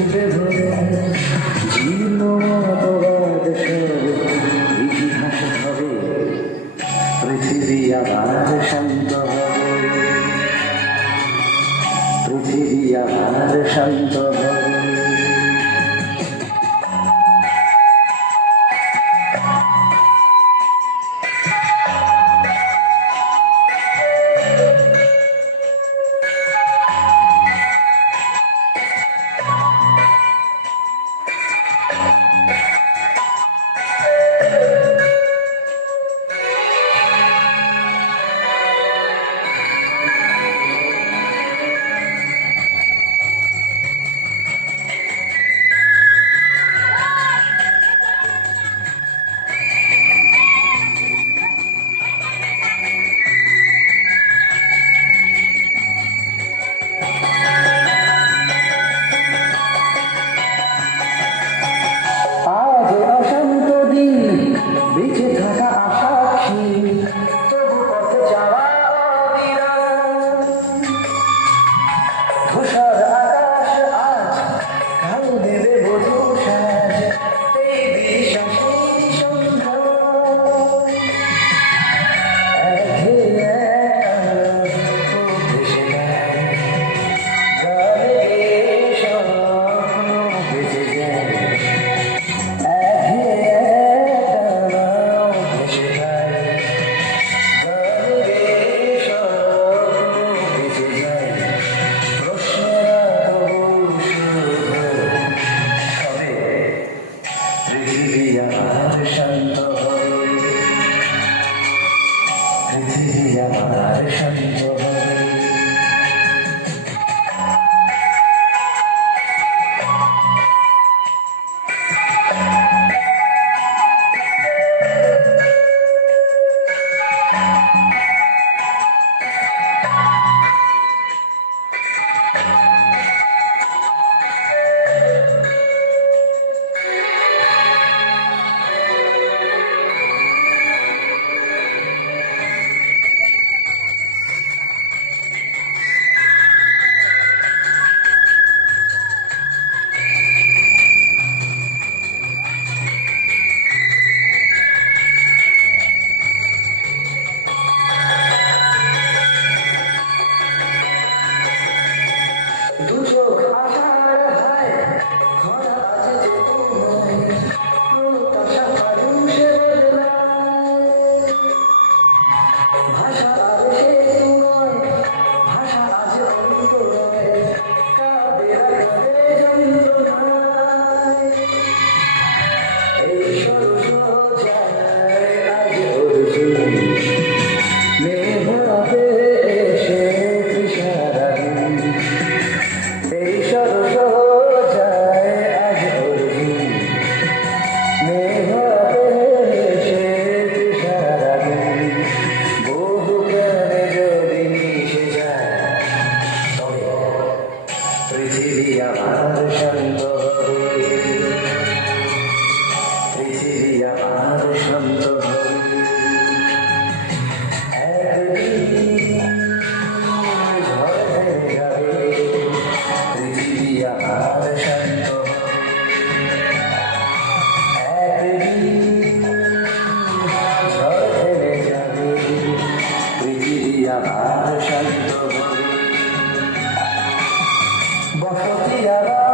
উঠবে ভরে জীর্ণ মতবাদ সব ইতিহাস হবে, পৃথিবী আবার শান্ত হবে, পৃথিবী আবার শান্ত হবে। বেঁচে থাকা আশাক্ষী তবু পথে যাওয়া ধূসর আকাশ আজ কাউ দেবে বধূ সাজ, এই বিশ্বাসী সন্ধ্যা শান্ত হবে, পৃথিবী আবার শান্ত হবে। পৃথিবী আবার শান্ত হবে, পৃথিবী আবার শান্ত হবে। একদিন ঝড় থেমে যাবে, পৃথিবী আবার শান্ত হবে। একদিন ঝড় থেমে যাবে, পৃথিবী আবার শান্ত হবে। বসতি আবার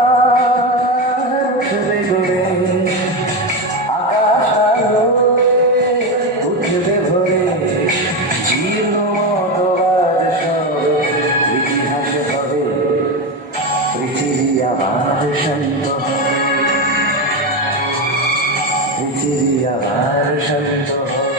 উঠবে গড়ে, আকাশ আলো উঠবে ভরে, জীর্ণ মতবাদ সব ইতিহাস হবে, পৃথিবী আবার শান্ত হবে, পৃথিবী আবার শান্ত হবে।